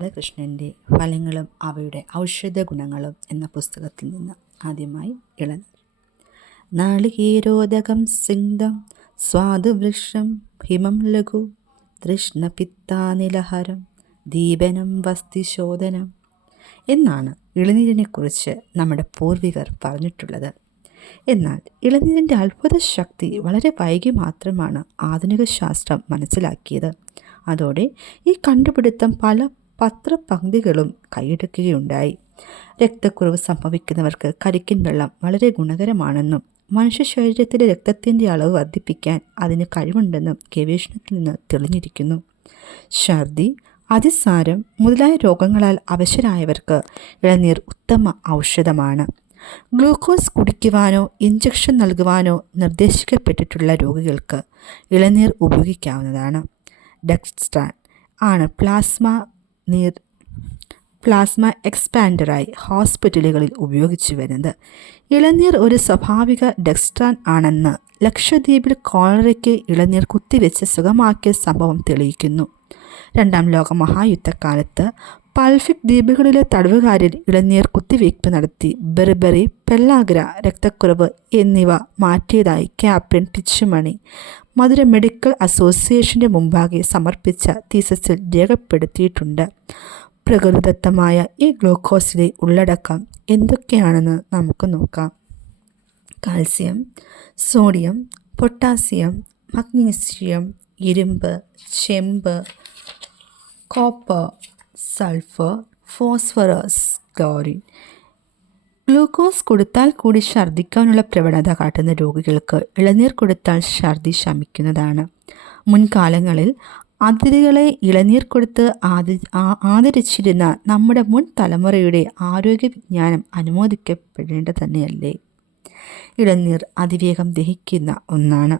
ബാലകൃഷ്ണൻ്റെ ഫലങ്ങളും അവയുടെ ഔഷധ ഗുണങ്ങളും എന്ന പുസ്തകത്തിൽ നിന്ന് ആദ്യമായി ഇളനീർ. നാളികേരോദകം സിന്ധം സ്വാദുവൃക്ഷം ഹിമം ലഘു തൃഷ്ണപിത്താനിലഹരം ദീപനം വസ്തിശോധനം എന്നാണ് ഇളനീരിനെക്കുറിച്ച് നമ്മുടെ പൂർവികർ പറഞ്ഞിട്ടുള്ളത്. എന്നാൽ ഇളനീരിൻ്റെ അത്ഭുത ശക്തി വളരെ വൈകി മാത്രമാണ് ആധുനിക ശാസ്ത്രം മനസ്സിലാക്കിയത്. അതോടെ ഈ കണ്ടുപിടുത്തം പല പത്രപംക്തികളും കൈയടക്കുകയുണ്ടായി. രക്തക്കുറവ് സംഭവിക്കുന്നവർക്ക് കരിക്കിൻ വെള്ളം വളരെ ഗുണകരമാണെന്നും മനുഷ്യ ശരീരത്തിലെ രക്തത്തിൻ്റെ അളവ് വർദ്ധിപ്പിക്കാൻ അതിന് കഴിവുണ്ടെന്നും ഗവേഷണത്തിൽ നിന്ന് തെളിഞ്ഞിരിക്കുന്നു. ഛർദി, അതിസാരം മുതലായ രോഗങ്ങളാൽ അവശരായവർക്ക് ഇളനീർ ഉത്തമ ഔഷധമാണ്. ഗ്ലൂക്കോസ് കുടിക്കുവാനോ ഇഞ്ചക്ഷൻ നൽകുവാനോ നിർദ്ദേശിക്കപ്പെട്ടിട്ടുള്ള രോഗികൾക്ക് ഇളനീർ ഉപയോഗിക്കാവുന്നതാണ്. ഡെക്സ്ട്രാൻ ആണ് പ്ലാസ്മ എക്സ്പാൻഡറായി ഹോസ്പിറ്റലുകളിൽ ഉപയോഗിച്ചു വരുന്നത്. ഇളനീർ ഒരു സ്വാഭാവിക ഡെക്സ്ട്രാൻ ആണെന്ന് ലക്ഷദ്വീപിൽ കോളറയ്ക്ക് ഇളനീർ കുത്തിവെച്ച് സുഖമാക്കിയ സംഭവം തെളിയിക്കുന്നു. രണ്ടാം ലോക മഹായുദ്ധകാലത്ത് പൾഫിക് ദ്വീപുകളിലെ തടവുകാരിൽ ഇളനീർ കുത്തിവയ്പ് നടത്തി ബെർബറി, പെല്ലാഗ്ര രക്തക്കുറവ് എന്നിവ മാറ്റിയതായി ക്യാപ്റ്റൻ ടിച്ചുമണി മധുര മെഡിക്കൽ അസോസിയേഷൻ്റെ മുമ്പാകെ സമർപ്പിച്ച തീസിസിൽ രേഖപ്പെടുത്തിയിട്ടുണ്ട്. പ്രകൃതിദത്തമായ ഈ ഗ്ലൂക്കോസിലെ ഉള്ളടക്കം എന്തൊക്കെയാണെന്ന് നമുക്ക് നോക്കാം. കാൽസ്യം, സോഡിയം, പൊട്ടാസ്യം, മഗ്നീഷ്യം, ഇരുമ്പ്, ചെമ്പ്, copper, sulphur, phosphorus, chlorine. Glucose കൊടുത്താൽ കൂടി ഛർദ്ദിക്കാനുള്ള പ്രവണത കാട്ടുന്ന രോഗികൾക്ക് ഇളനീർ കൊടുത്താൽ ഛർദി ശമിക്കുന്നതാണ്. മുൻകാലങ്ങളിൽ അതിഥികളെ ഇളനീർ കൊടുത്ത് ആദരിച്ചിരുന്ന നമ്മുടെ മുൻ തലമുറയുടെ ആരോഗ്യ വിജ്ഞാനം അനുമോദിക്കപ്പെടേണ്ടത് തന്നെയല്ലേ. ഇളനീർ അതിവേഗം ദഹിക്കുന്ന ഒന്നാണ്.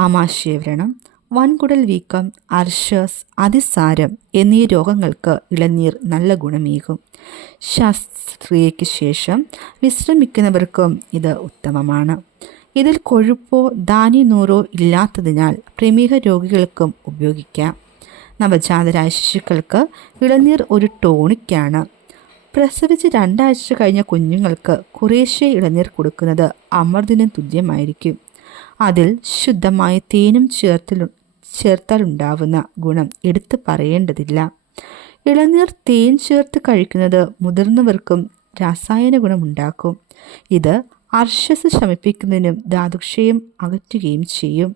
ആമാശയവ്രണം, വൻകുടൽ വീക്കം, അർശസ്, അതിസാരം എന്നീ രോഗങ്ങൾക്ക് ഇളനീർ നല്ല ഗുണമേകും. ശസ്ത്രക്രിയയ്ക്ക് ശേഷം വിശ്രമിക്കുന്നവർക്കും ഇത് ഉത്തമമാണ്. ഇതിൽ കൊഴുപ്പോ ധാന്യനൂറോ ഇല്ലാത്തതിനാൽ പ്രമേഹ രോഗികൾക്കും ഉപയോഗിക്കാം. നവജാതരായ ശിശുക്കൾക്ക് ഇളനീർ ഒരു ടോണിക്കാണ്. പ്രസവിച്ച് 2 ആഴ്ച കഴിഞ്ഞ കുഞ്ഞുങ്ങൾക്ക് കുറേശ്ശെ ഇളനീർ കൊടുക്കുന്നത് അമൃതിന് തുല്യമായിരിക്കും. അതിൽ ശുദ്ധമായ തേനും ചേർത്താലുണ്ടാവുന്ന ഗുണം എടുത്തു പറയേണ്ടതില്ല. ഇളനീർ തേൻ ചേർത്ത് കഴിക്കുന്നത് മുതിർന്നവർക്കും രാസായന ഗുണമുണ്ടാക്കും. ഇത് അർശസ് ശമിപ്പിക്കുന്നതിനും ധാതുക്ഷയം അകറ്റുകയും ചെയ്യും.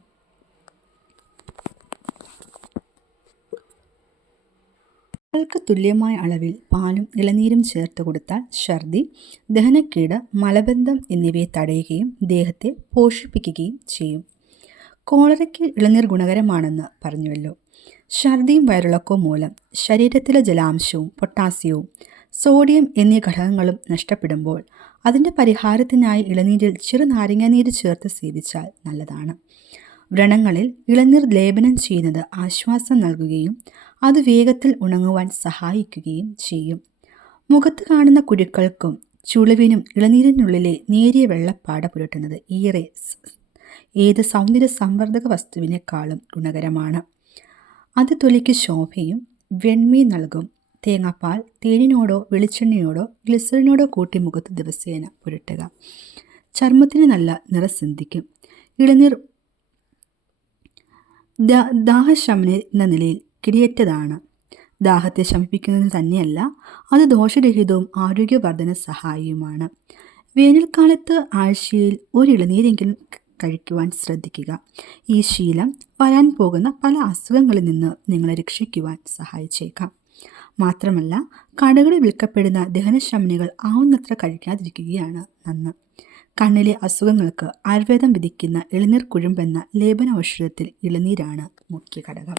ൾക്ക് തുല്യമായ അളവിൽ പാലും ഇളനീരും ചേർത്ത് കൊടുത്താൽ ഛർദി, ദഹനക്കേട്, മലബന്ധം എന്നിവയെ തടയുകയും ദേഹത്തെ പോഷിപ്പിക്കുകയും ചെയ്യും. കോളറയ്ക്ക് ഇളനീർ ഗുണകരമാണെന്ന് പറഞ്ഞുവല്ലോ. ഛർദിയും വയറിളക്കവും മൂലം ശരീരത്തിലെ ജലാംശവും പൊട്ടാസ്യവും സോഡിയം എന്നീ ഘടകങ്ങളും നഷ്ടപ്പെടുമ്പോൾ അതിൻ്റെ പരിഹാരത്തിനായി ഇളനീരിൽ ചെറുനാരങ്ങാനീര് ചേർത്ത് സേവിച്ചാൽ നല്ലതാണ്. വ്രണങ്ങളിൽ ഇളനീർ ലേപനം ചെയ്യുന്നത് ആശ്വാസം നൽകുകയും അത് വേഗത്തിൽ ഉണങ്ങുവാൻ സഹായിക്കുകയും ചെയ്യും. മുഖത്ത് കാണുന്ന കുരുക്കൾക്കും ചുളിവിനും ഇളനീരിനുള്ളിലെ നേരിയ വെള്ളപ്പാട പുരട്ടുന്നത് ഏത് സൗന്ദര്യ സംവർദ്ധക വസ്തുവിനേക്കാളും ഗുണകരമാണ്. അത് തൊലിക്ക് ശോഭയും വെണ്മയും നൽകും. തേങ്ങാപ്പാൽ തേനിനോടോ വെളിച്ചെണ്ണയോടോ ഗ്ലിസറിനോടോ കൂട്ടി മുഖത്ത് ദിവസേന പുരട്ടുക. ചർമ്മത്തിന് നല്ല നിറസിന്ധിക്കും. ഇളനീർ ദാഹശമനം എന്ന നിലയിൽ കിടിയേറ്റതാണ്. ദാഹത്തെ ശമിപ്പിക്കുന്നതിന് തന്നെയല്ല, അത് ദോഷരഹിതവും ആരോഗ്യവർദ്ധന സഹായിയുമാണ്. വേനൽക്കാലത്ത് ആഴ്ചയിൽ ഒരു ഇളനീരെങ്കിലും കഴിക്കുവാൻ ശ്രദ്ധിക്കുക. ഈ ശീലം വരാൻ പോകുന്ന പല അസുഖങ്ങളിൽ നിന്ന് നിങ്ങളെ രക്ഷിക്കുവാൻ സഹായിച്ചേക്കാം. മാത്രമല്ല, കടകളിൽ വിൽക്കപ്പെടുന്ന ദഹനശമനികൾ ആവുന്നത്ര കഴിക്കാതിരിക്കുകയാണ് നന്ന്. കണ്ണിലെ അസുഖങ്ങൾക്ക് ആയുർവേദം വിധിക്കുന്ന ഇളനീർ കുഴമ്പെന്ന ലേപന ഔഷധത്തിൽ ഇളനീരാണ് മുഖ്യ ഘടകം.